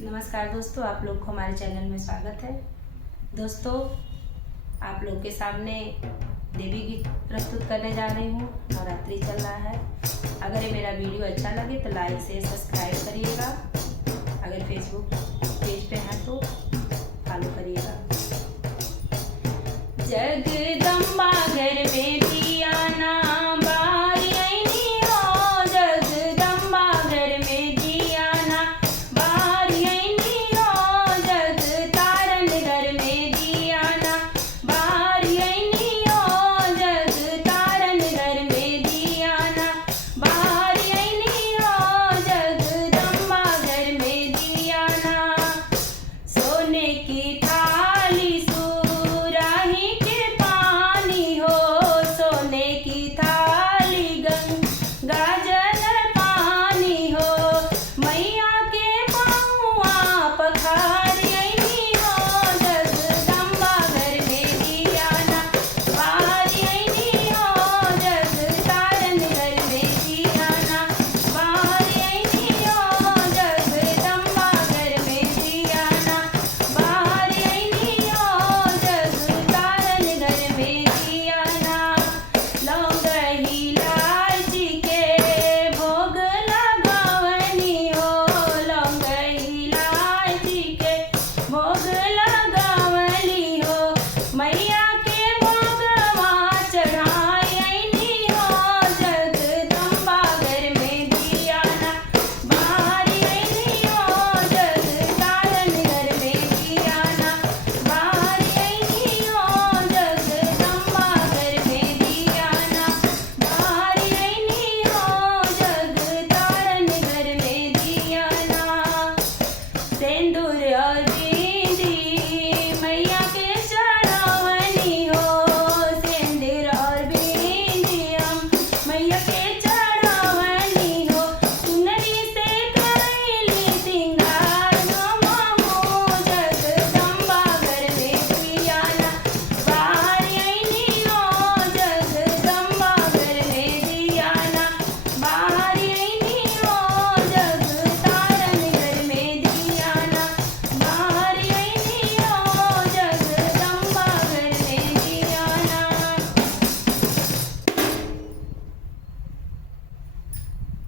नमस्कार दोस्तों, आप लोग को हमारे चैनल में स्वागत है। दोस्तों, आप लोग के सामने देवी गीत प्रस्तुत करने जा रही हूँ। नवरात्रि चल रहा है। अगर ये मेरा वीडियो अच्छा लगे तो लाइक से सब्सक्राइब करिएगा।